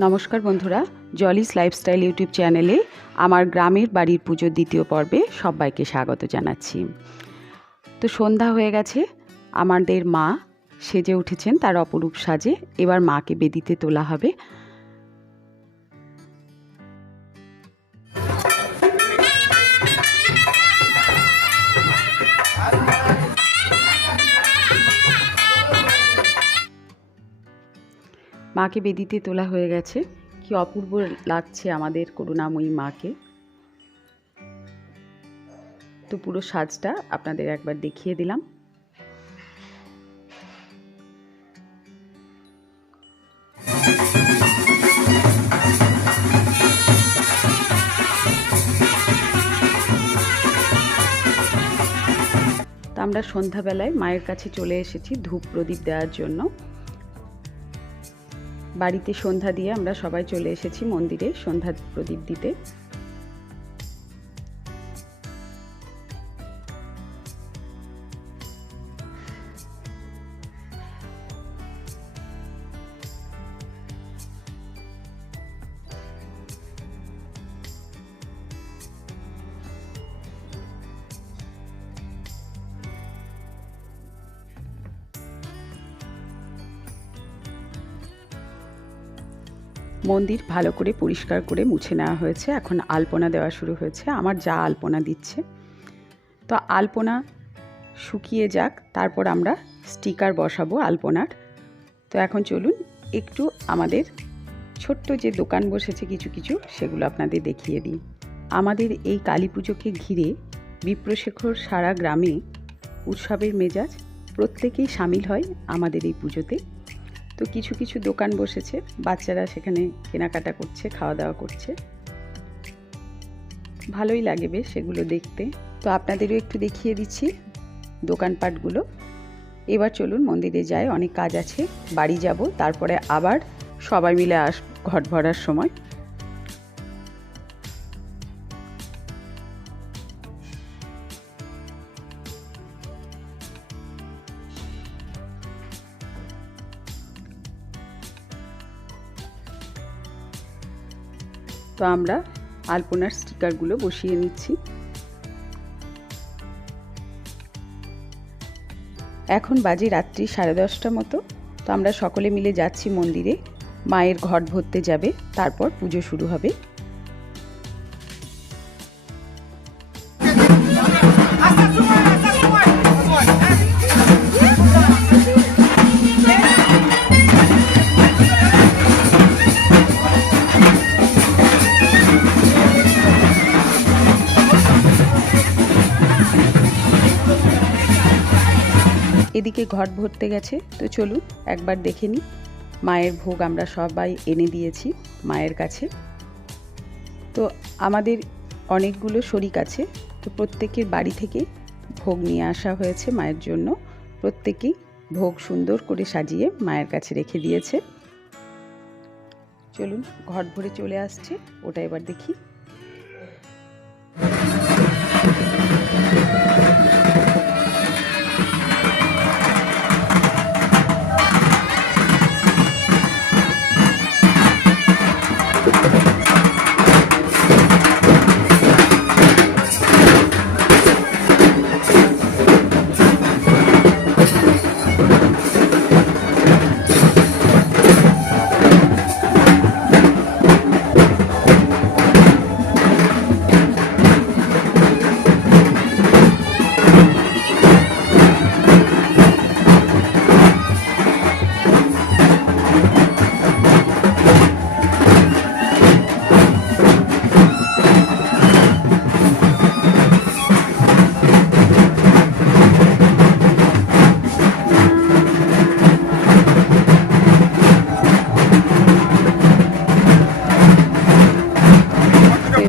নমস্কার বন্ধুরা জলিস lifestyle YouTube চ্যানেলে আমার গ্রামের বাড়ির পুজোর দ্বিতীয় পর্বে সবাইকে স্বাগত জানাচ্ছি। তো সন্ধ্যা হয়ে গেছে, আমাদের মা সেজে উঠেছেন, তার অপরূপ সাজে। এবার মাকে বেদিতে তোলা হবে। মাকে বেদিতে তোলা হয়ে গেছে। কি অপূর্ব লাগছে আমাদের করুণাময়ী মাকে। তো পুরো সাজটা আপনাদের একবার দেখিয়ে দিলাম। আমরা সন্ধ্যাবেলায় মায়ের কাছে চলে এসেছি ধূপ প্রদীপ দেওয়ার জন্য। বাড়িতে সন্ধ্যা দিয়ে আমরা সবাই চলে এসেছি মন্দিরে সন্ধ্যা প্রদীপ দিতে। মন্দির ভালো করে পরিষ্কার করে মুছে নেওয়া হয়েছে। এখন আলপনা দেওয়া শুরু হয়েছে। আমার যা আলপনা দিচ্ছে। তো আলপনা শুকিয়ে যাক, তারপর আমরা স্টিকার বসাবো আলপনার। তো এখন চলুন একটু আমাদের ছোট্ট যে দোকান বসেছে কিছু কিছু, সেগুলো আপনাদের দেখিয়ে দিই। আমাদের এই কালী পুজোকে ঘিরে বিপ্রশেখর সারা গ্রামে উৎসবের মেজাজ প্রত্যেকেই সামিল হয় আমাদের এই পুজোতে। তো কিছু কিছু দোকান বসেছে, বাচ্চারা সেখানে কেনাকাটা করছে খাওয়া দাওয়া করছে। ভালোই লাগে বেশ সেগুলো দেখতে। তো আপনাদেরও একটু দেখিয়ে দিচ্ছি দোকানপাটগুলো এবার চলুন মন্দিরে যাই, অনেক কাজ আছে, বাড়ি যাব, তারপরে আবার সবাই মিলে আস, ঘট ভরার সময়। তো আমরা আলপনার স্টিকারগুলো বসিয়ে নিচ্ছি। এখন বাজে রাত্রি সাড়ে দশটা মতো, তো আমরা সকলে মিলে যাচ্ছি মন্দিরে। মায়ের ঘট ভরতে যাবে, তারপর পুজো শুরু হবে। এদিকে ঘট ভরতে গেছে, তো চলুন একবার দেখে নিই। মায়ের ভোগ আমরা সবাই এনে দিয়েছি মায়ের কাছে। তো আমাদের অনেকগুলো শরিক আছে, তো প্রত্যেকের বাড়ি থেকে ভোগ নিয়ে আসা হয়েছে মায়ের জন্য। প্রত্যেকেই ভোগ সুন্দর করে সাজিয়ে মায়ের কাছে রেখে দিয়েছে। চলুন ঘট ভরে চলে আসছে, ওটা এবার দেখি।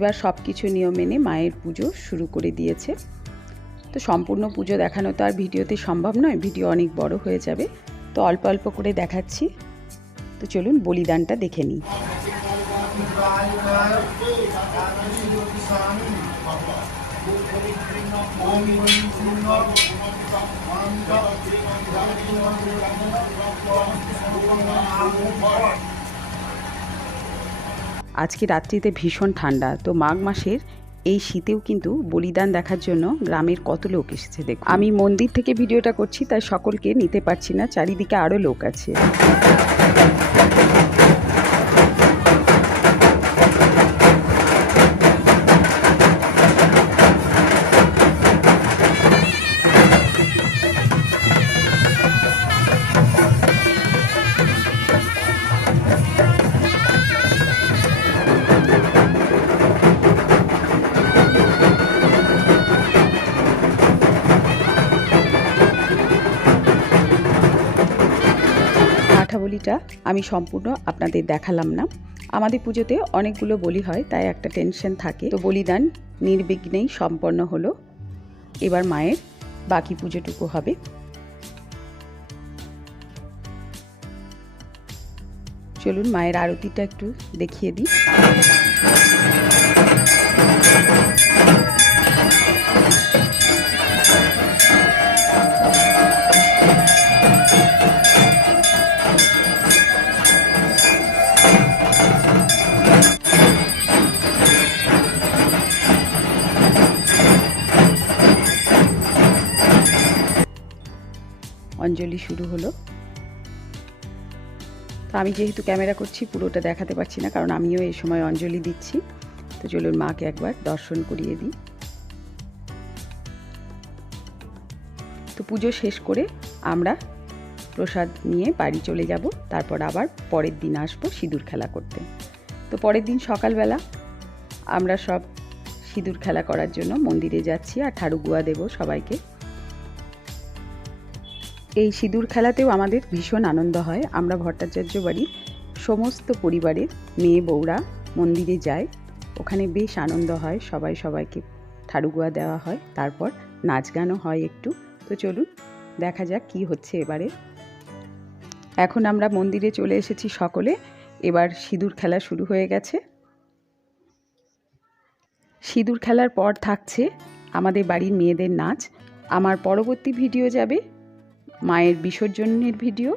এবার সব কিছু নিয়ম মেনে মায়ের পুজো শুরু করে দিয়েছে। তো সম্পূর্ণ পুজো দেখানো তো আর ভিডিওতে সম্ভব নয়, ভিডিও অনেক বড় হয়ে যাবে। তো অল্প অল্প করে দেখাচ্ছি। তো চলুন বলিদানটা দেখে নিই। আজকে রাত্রিতে ভীষণ ঠান্ডা। তো মাঘ মাসের এই শীতেও কিন্তু বলিদান দেখার জন্য গ্রামের কত লোক এসেছে দেখো আমি মন্দির থেকে ভিডিওটা করছি, তাই সকলকে নিতে পারছি না, চারিদিকে আরও লোক আছে। বলিটা আমি সম্পূর্ণ আপনাদের দেখালাম না। আমাদের পুজোতে অনেকগুলো বলি হয়, তাই একটা টেনশন থাকে। তো বলিদান নির্বিঘ্নেই সম্পন্ন হলো। এবার মায়ের বাকি পুজোটুকু হবে। চলুন মায়ের আরতিটা একটু দেখিয়ে দিই। অঞ্জলি শুরু হলো। তো আমি যেহেতু ক্যামেরা করছি, পুরোটা দেখাতে পারছি না, কারণ আমিও এই সময় অঞ্জলি দিচ্ছি। তো চলুন মাকে একবার দর্শন করিয়ে দিই। তো পুজো শেষ করে আমরা প্রসাদ নিয়ে বাড়ি চলে যাব। তারপর আবার পরের দিন আসব সিঁদুর খেলা করতে। তো পরের দিন সকালবেলা আমরা সব সিঁদুর খেলা করার জন্য মন্দিরে যাচ্ছি আর ঠাড়ুগুয়া দেবো সবাইকে এই সিঁদুর খেলাতেও আমাদের ভীষণ আনন্দ হয়। আমরা ভট্টাচার্য বাড়ির সমস্ত পরিবারের মেয়ে, বউরা মন্দিরে যায় ওখানে বেশ আনন্দ হয়, সবাই সবাইকে ঠাড়ুগুয়া দেওয়া হয়, তারপর নাচ গানও হয় একটু। তো চলুন, দেখা যাক কি হচ্ছে এবারে। এখন আমরা মন্দিরে চলে এসেছি সকলে। এবার সিঁদুর খেলা শুরু হয়ে গেছে। সিঁদুর খেলার পর থাকছে আমাদের বাড়ির মেয়েদের নাচ। আমার পরবর্তী ভিডিও যাবে মায়ের বিসর্জনের ভিডিও।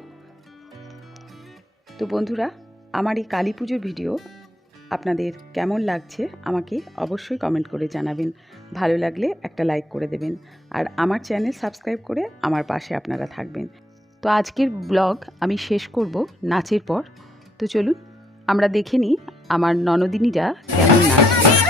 তো বন্ধুরা, আমার এই কালী পুজোর ভিডিও আপনাদের কেমন লাগছে আমাকে অবশ্যই কমেন্ট করে জানাবেন। ভালো লাগলে একটা লাইক করে দেবেন আর আমার চ্যানেল সাবস্ক্রাইব করে আমার পাশে আপনারা থাকবেন। তো আজকের ব্লগ আমি শেষ করব নাচের পর। তো চলুন, আমরা দেখে নিই আমার ননদিনীরা কেমন নাচবে।